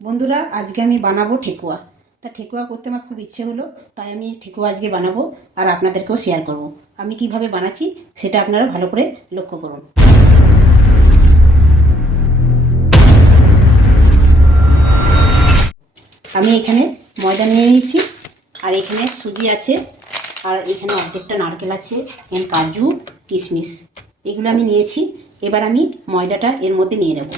বন্ধুরা, আজকে আমি বানাবো ঠেকুয়া। তা ঠেকুয়া করতে আমার খুব ইচ্ছে হলো, তাই আমি ঠেকুয়া আজকে বানাবো আর আপনাদেরকেও শেয়ার করব। আমি কিভাবে বানাচ্ছি সেটা আপনারা ভালো করে লক্ষ্য করুন। আমি এখানে ময়দা নিয়ে নিয়েছি, আর এখানে সুজি আছে, আর এখানে অর্ধেকটা নারকেল আছে, এখানে কাজু কিশমিশ এগুলো আমি নিয়েছি। এবার আমি ময়দাটা এর মধ্যে নিয়ে নেব।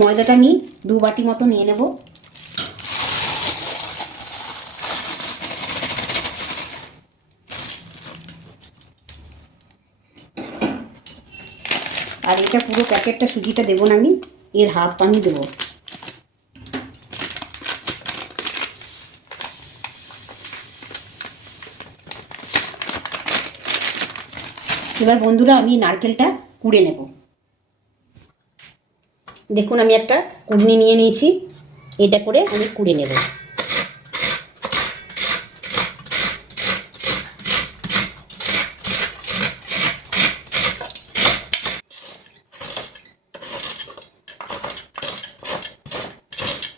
ময়দাটা আমি 2 বাটি মতো নিয়ে নেব। আর এটা পুরো প্যাকেটটা সুজিটা দেবো না, আমি এর হাফ পানি দেবো। এবার বন্ধুরা, আমি নারকেলটা কুড়ে নেব। দেখুন, আমি একটা কুড়নি নিয়ে নিয়েছি, এটা করে আমি কুড়ে নেব।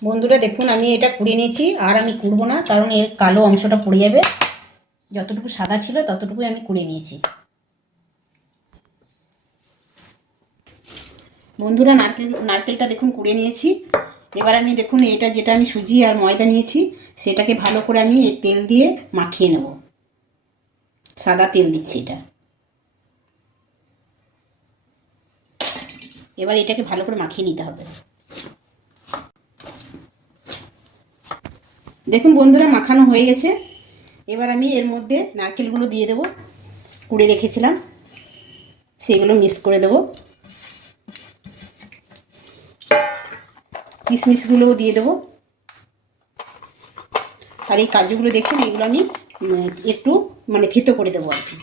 বন্ধুরা দেখুন, আমি এটা কুড়ে নিয়েছি, আর আমি কুড়বো না, কারণ এর কালো অংশটা পড়ে যাবে। যতটুকু সাদা ছিল ততটুকুই আমি কুড়ে নিয়েছি। বন্ধুরা, নারকেলটা দেখুন কুড়ে নিয়েছি। এবার আমি দেখুন, এটা যেটা আমি সুজি আর ময়দা নিয়েছি সেটাকে ভালো করে আমি তেল দিয়ে মাখিয়ে নেব। সাদা তেল দিচ্ছি এটা। এবার এটাকে ভালো করে মাখিয়ে নিতে হবে। দেখুন বন্ধুরা, মাখানো হয়ে গেছে। এবার আমি এর মধ্যে নারকেলগুলো দিয়ে দেবো, কুড়ে রেখেছিলাম সেগুলো মিক্স করে দেবো। কিশমিশগুলোও দিয়ে দেবো, আর এই কাজুগুলো দেখছেন এগুলো আমি একটু থেতো করে দেবো আর কি।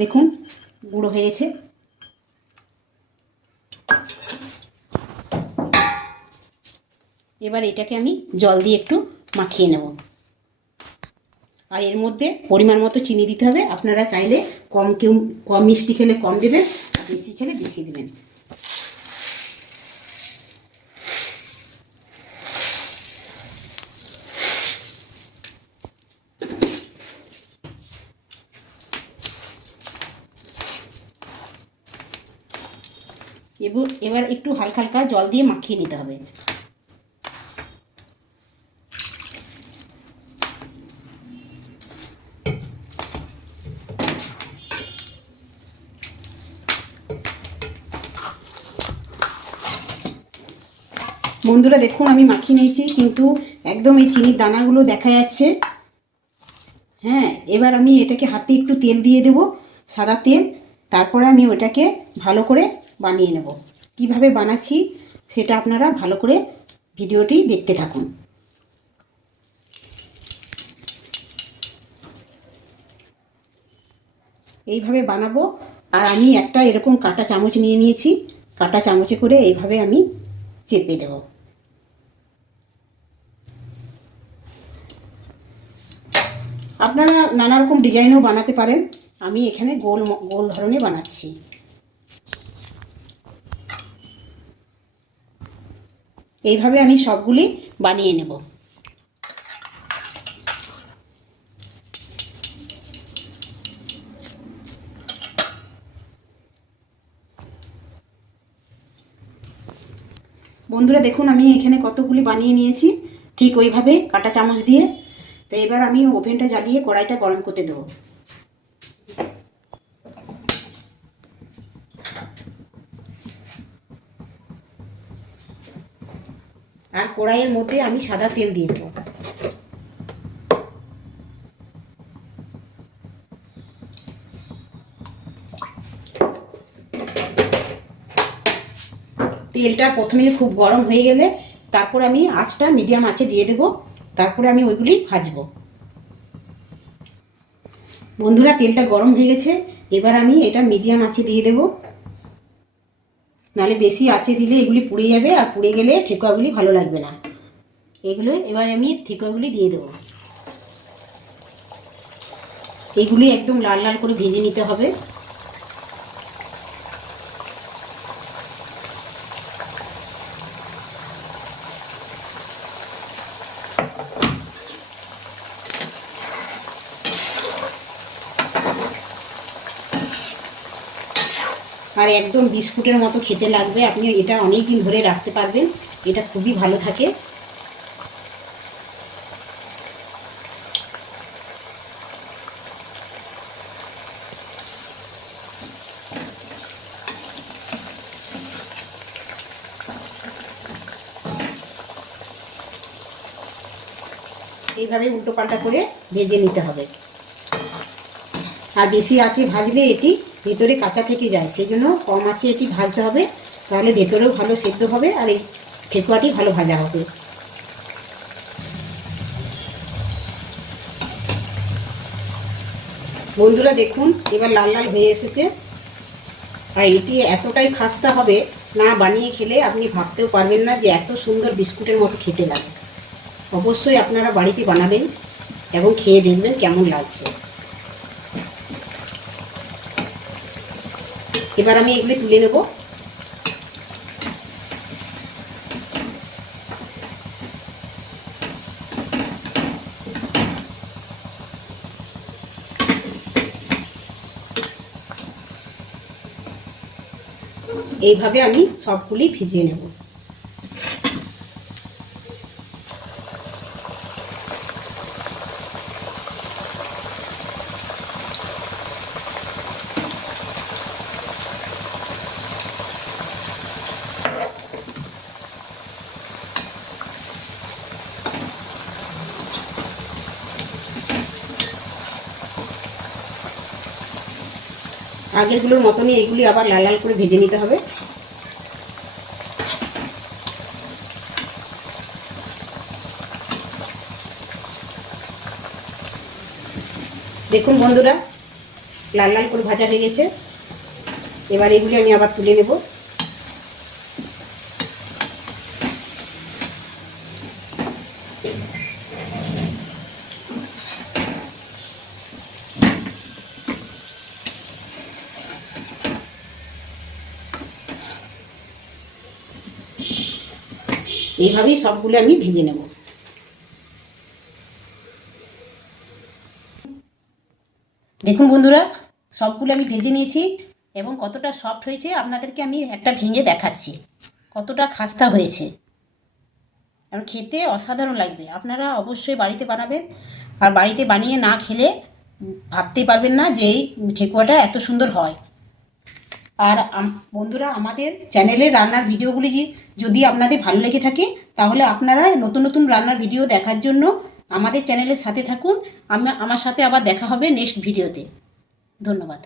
দেখুন গুঁড়ো হয়ে গেছে। এবার এটাকে আমি জল দিয়ে একটু মাখিয়ে নেব। আর এর মধ্যে পরিমাণ মতো চিনি দিতে হবে। আপনারা চাইলে কম মিষ্টি খেলে কম দেবেন, আর বেশি খেলে বেশি দেবেন। এবার একটু হালকা হালকা জল দিয়ে মাখিয়ে নিতে হবে। বন্ধুরা দেখুন, আমি মাখিয়ে নিয়েছি, কিন্তু একদম এই চিনির দানাগুলো দেখা যাচ্ছে। হ্যাঁ, এবার আমি এটাকে হাতে একটু তেল দিয়ে দেব, সাদা তেল। তারপরে আমি ওটাকে ভালো করে বানিয়ে নেব। কিভাবে বানাচ্ছি সেটা আপনারা ভালো করে ভিডিওটি দেখতে থাকুন। এইভাবে বানাবো। আর আমি একটা এরকম কাঁটা চামচ নিয়ে নিয়েছি, কাঁটা চামচে করে এইভাবে আমি চেপে দেব। আপনারা নানা রকম ডিজাইনও বানাতে পারেন, আমি এখানে গোল গোল ধরনের বানাচ্ছি। এইভাবে আমি সবগুলি বানিয়ে নেব। বন্ধুরা দেখুন, আমি এখানে কতগুলি বানিয়ে নিয়েছি, ঠিক ওইভাবে কাঁটা চামচ দিয়ে। তো এবার আমি ওভেনটা জ্বালিয়ে কড়াইটা গরম করতে দেবো। আর কড়াইয়ের মধ্যে আমি সাদা তেল দিয়ে দেবো। তেলটা প্রথমে খুব গরম হয়ে গেলে তারপর আমি আঁচটা মিডিয়াম আঁচে দিয়ে দেব, তারপরে আমি ওইগুলি ভাজবো। বন্ধুরা তেলটা গরম হয়ে গেছে, এবার আমি এটা মিডিয়াম আঁচে দিয়ে দেব, নাহলে বেশি আঁচে দিলে এগুলি পুড়ে যাবে, আর পুড়ে গেলে ঠেকুয়াগুলি ভালো লাগবে না। এগুলো এবার আমি ঠেকুয়াগুলি দিয়ে দেবো। এগুলি একদম লাল লাল করে ভেজে নিতে হবে। আর একদম বিস্কুটের মতো খেতে লাগবে, আপনি এটা অনেক দিন ধরে রাখতে পারবেন, এটা খুবই ভালো থাকে। এইভাবে উল্টো পাল্টা করে ভেজে নিতে হবে। আর বেশি আঁচে ভাজলে এটি ভেতরে কাঁচা থেকে যায়, সেই জন্য কম আঁচে এটি ভাজতে হবে, তাহলে ভেতরেও ভালো সেদ্ধ হবে আর এই ঠেকুয়াটি ভালো ভাজা হবে। বন্ধুরা দেখুন এবার লাল লাল হয়ে এসেছে, আর এটি এতটাই খাস্তা হবে, না বানিয়ে খেলে আপনি ভাবতেও পারবেন না যে এত সুন্দর বিস্কুটের মতো খেতে লাগে। অবশ্যই আপনারা বাড়িতে বানাবেন এবং খেয়ে দেখবেন কেমন লাগছে। এবার আমি এগুলি তুলে নেব। এইভাবে আমি সবগুলি ভিজিয়ে নেব। আগেরগুলোর মতনই এগুলি আবার লাল লাল করে ভেজে নিতে হবে। দেখুন বন্ধুরা লাল লাল করে ভাজা হয়ে গেছে, এবার এগুলি আমি আবার তুলে নেব। এইভাবেই সবগুলো আমি ভেজে নেব। দেখুন বন্ধুরা সবগুলো আমি ভেজে নিয়েছি এবং কতটা সফট হয়েছে আপনাদেরকে আমি একটা ভেঙে দেখাচ্ছি, কতটা খাস্তা হয়েছে এবং খেতে অসাধারণ লাগবে। আপনারা অবশ্যই বাড়িতে বানাবেন, আর বাড়িতে বানিয়ে না খেলে ভাবতেই পারবেন না যে এই ঠেকুয়াটা এত সুন্দর হয়। আর বন্ধুরা আমাদের চ্যানেলে রান্নার ভিডিওগুলি যদি আপনাদের ভালো লেগে থাকে তাহলে আপনারা নতুন নতুন রান্নার ভিডিও দেখার জন্য আমাদের চ্যানেলের সাথে থাকুন। আমার সাথে আবার দেখা হবে নেক্সট ভিডিওতে। ধন্যবাদ।